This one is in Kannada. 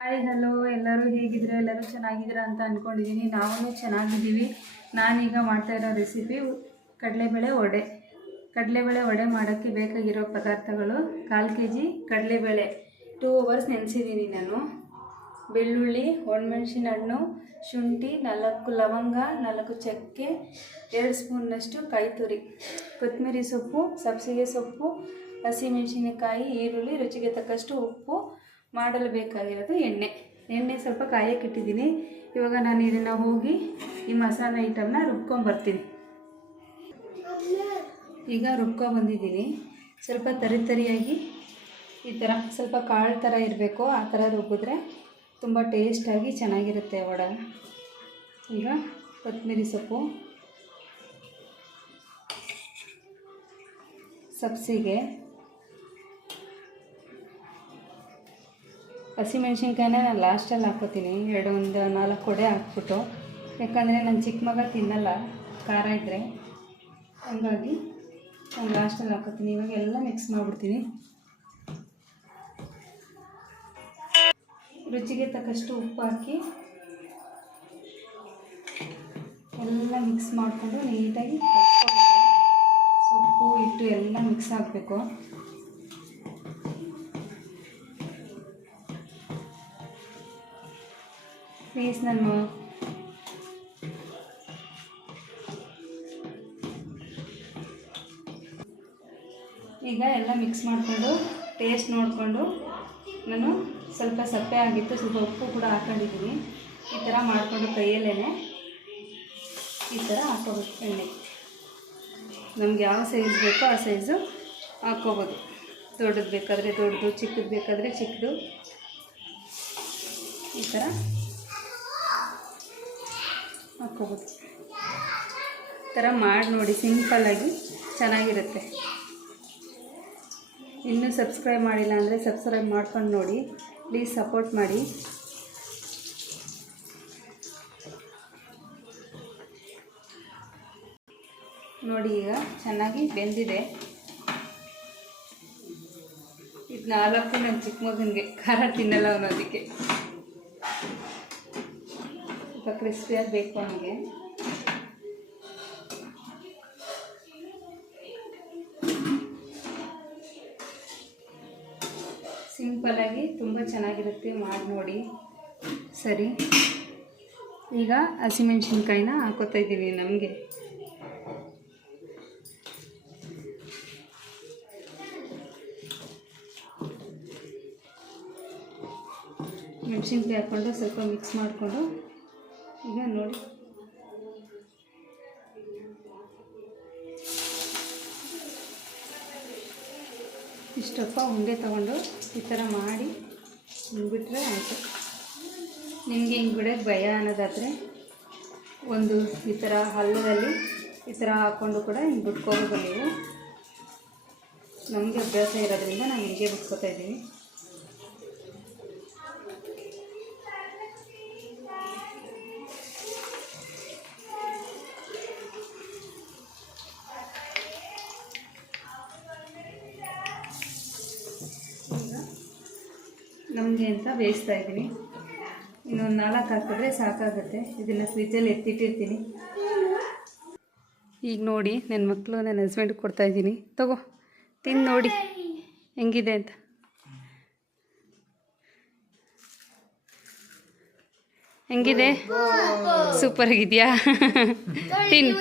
ಹಾಯ್ ಹಲೋ ಎಲ್ಲರೂ ಹೇಗಿದ್ರೆ ಎಲ್ಲರೂ ಚೆನ್ನಾಗಿದ್ದೀರಾ ಅಂತ ಅಂದ್ಕೊಂಡಿದ್ದೀನಿ ನಾವೂ ಚೆನ್ನಾಗಿದ್ದೀವಿ. ನಾನೀಗ ಮಾಡ್ತಾ ಇರೋ ರೆಸಿಪಿ ಕಡಲೆಬೇಳೆ ವಡೆ. ಕಡಲೆಬೇಳೆ ವಡೆ ಮಾಡೋಕ್ಕೆ ಬೇಕಾಗಿರೋ ಪದಾರ್ಥಗಳು ಕಾಲು ಕೆ ಜಿ ಕಡಲೆಬೇಳೆ. ಟೂ ಅವರ್ಸ್ ನೆನೆಸಿದ್ದೀನಿ ನಾನು. ಬೆಳ್ಳುಳ್ಳಿ ಒಣಮೆಣ್ಸಿನ ಹಣ್ಣು ಶುಂಠಿ, ನಾಲ್ಕು ಲವಂಗ, ನಾಲ್ಕು ಚಕ್ಕೆ, ಎರಡು ಸ್ಪೂನ್ನಷ್ಟು ಕಾಯಿ ತುರಿ ಕೊತ್ತಂಬರಿ ಸೊಪ್ಪು ಸಬ್ಸಿಗೆ ಸೊಪ್ಪು, ಹಸಿಮೆಣಸಿನಕಾಯಿ, ಈರುಳ್ಳಿ, ರುಚಿಗೆ ತಕ್ಕಷ್ಟು ಉಪ್ಪು ಮಾಡಲು ಬೇಕಾಗಿರೋದು ಎಣ್ಣೆ. ಎಣ್ಣೆ ಸ್ವಲ್ಪ ಕಾಯಕ್ಕೆ ಇಟ್ಟಿದ್ದೀನಿ. ಇವಾಗ ನಾನು ಇದನ್ನು ಹೋಗಿ ಈ ಮಸಾಲೆ ಐಟಮ್ನ ರುಬ್ಕೊಂಬರ್ತೀನಿ. ಈಗ ರುಬ್ಕೊಂಬಂದಿದ್ದೀನಿ ಸ್ವಲ್ಪ ತರಿ ತರಿಯಾಗಿ ಈ ಥರ ಸ್ವಲ್ಪ ಕಾಳು ಥರ ಇರಬೇಕು. ಆ ಥರ ರುಬ್ಬಿದ್ರೆ ತುಂಬ ಟೇಸ್ಟಾಗಿ ಚೆನ್ನಾಗಿರುತ್ತೆ ವಡ. ಈಗ ಕೊತ್ತಂಬರಿ ಸೊಪ್ಪು. ಸಬ್ಸಿಗೆ. ಹಸಿಮೆಣ್ಸಿನ್ಕಾಯಿನ ನಾನು ಲಾಸ್ಟಲ್ಲಿ ಹಾಕ್ಕೋತೀನಿ ಎರಡು, ಒಂದು, ನಾಲ್ಕು ಕೊಡೆ ಹಾಕ್ಬಿಟ್ಟು. ಯಾಕಂದರೆ ನನ್ನ ಚಿಕ್ಕ ಮಗ ತಿನ್ನಲ್ಲ, ಖಾರ ಇದ್ದರೆ ಹಂಗಾಗಿ ನಾನು ಲಾಸ್ಟಲ್ಲಿ ಹಾಕೋತೀನಿ. ಇವಾಗ ಎಲ್ಲ ಮಿಕ್ಸ್ ಮಾಡಿಬಿಡ್ತೀನಿ. ರುಚಿಗೆ ತಕ್ಕಷ್ಟು ಉಪ್ಪು ಹಾಕಿ ಎಲ್ಲ ಮಿಕ್ಸ್ ಮಾಡಿಕೊಂಡು ನೀಟಾಗಿ ಸೊಪ್ಪು, ಹಿಟ್ಟು ಎಲ್ಲ ಮಿಕ್ಸ್ ಆಗಬೇಕು. ಪ್ಲೀಸ್ ನಾನು ಈಗ ಎಲ್ಲ ಮಿಕ್ಸ್ ಮಾಡಿಕೊಂಡು ಟೇಸ್ಟ್ ನೋಡಿಕೊಂಡು, ನಾನು ಸ್ವಲ್ಪ ಸಪ್ಪೆ ಆಗಿತ್ತು, ಸ್ವಲ್ಪ ಉಪ್ಪು ಕೂಡ ಹಾಕೊಂಡಿದ್ದೀನಿ. ಈ ಥರ ಮಾಡಿಕೊಂಡು ಕೈಯಲ್ಲೇ ಈ ಥರ ಹಾಕೋಬೇಕು ಎಣ್ಣೆ. ನಮ್ಗೆ ಯಾವ ಸೈಜ್ ಬೇಕೋ ಆ ಸೈಜು ಹಾಕೋಬೋದು. ದೊಡ್ಡದು ಬೇಕಾದರೆ ದೊಡ್ಡದು, ಚಿಕ್ಕದು ಬೇಕಾದರೆ ಚಿಕ್ಕದು. ಈ ಥರ ಹಾಕ್ಕೋಬೋದು ಈ ಥರ ಮಾಡಿ ನೋಡಿ ಸಿಂಪಲ್ಲಾಗಿ ಚೆನ್ನಾಗಿರುತ್ತೆ. ಇನ್ನೂ ಸಬ್ಸ್ಕ್ರೈಬ್ ಮಾಡಿಲ್ಲ ಅಂದರೆ ಸಬ್ಸ್ಕ್ರೈಬ್ ಮಾಡ್ಕೊಂಡು ನೋಡಿ. ಪ್ಲೀಸ್ ಸಪೋರ್ಟ್ ಮಾಡಿ. ನೋಡಿ ಈಗ ಚೆನ್ನಾಗಿ ಬೆಂದಿದೆ. ಇದು ನಾಲ್ಕು ನನ್ನ ಚಿಕ್ಕ ಮಗನಿಗೆ ಖಾರ ತಿನ್ನಲ್ಲ ಅನ್ನೋದಕ್ಕೆ. ಸ್ವಲ್ಪ ಕ್ರಿಸ್ಪಿಯಾಗಿ ಬೇಕು ನನಗೆ ಸಿಂಪಲ್ಲಾಗಿ ತುಂಬ ಚೆನ್ನಾಗಿರುತ್ತೆ, ಮಾಡಿ ನೋಡಿ. ಸರಿ. ಈಗ ಹಸಿಮೆಣ್ಸಿನ್ಕಾಯಿನ ಹಾಕೋತಾ ಇದ್ದೀವಿ ನಮಗೆ. ಮೆಣಸಿನ್ಕಾಯಿ ಹಾಕ್ಕೊಂಡು ಸ್ವಲ್ಪ ಮಿಕ್ಸ್ ಮಾಡಿಕೊಂಡು ಈಗ ನೋಡಿ? ಇಷ್ಟಪ್ಪ ಉಂಡೆ ತಗೊಂಡು ಈ ಥರ ಮಾಡಿ ಹಿಂಗ್ಬಿಟ್ರೆ ಆಯಿತು. ನಿಮಗೆ ಹಿಂಗೆ ಬಿಡೋಕ್ಕೆ ಭಯ ಅನ್ನೋದಾದರೆ ಒಂದು ಈ ಥರ ಹಲ್ಲದಲ್ಲಿ ಈ ಥರ ಹಾಕ್ಕೊಂಡು ಕೂಡ ಹಿಂಗೆ ಬಿಟ್ಕೋಬೋದು ನೀವು. ನಮಗೆ ಅಭ್ಯಾಸ ಇರೋದ್ರಿಂದ ನಾನು ಹೀಗೆ ಬಿಟ್ಕೋತಾ ಇದ್ದೀನಿ. ನಮಗೆ ಅಂತ ಬೇಯಿಸ್ತಾ ಇದ್ದೀನಿ. ಇನ್ನೊಂದು ನಾಲ್ಕು ಹಾಕಿದ್ರೆ ಸಾಕಾಗುತ್ತೆ. ಇದನ್ನು ಫ್ರಿಜ್ಜಲ್ಲಿ ಎತ್ತಿಟ್ಟಿರ್ತೀನಿ. ಈಗ ನೋಡಿ ನನ್ನ ಮಕ್ಕಳು ನನ್ನ ಹಸ್ಬೆಂಡ್ಗೆ ಕೊಡ್ತಾ ಇದ್ದೀನಿ. ತಗೋ ತಿಂದು ನೋಡಿ. ಹೆಂಗಿದೆ ಅಂತ. ಹೆಂಗಿದೆ? ಸೂಪರ್ ಆಗಿದೆಯಾ? ತಿನ್.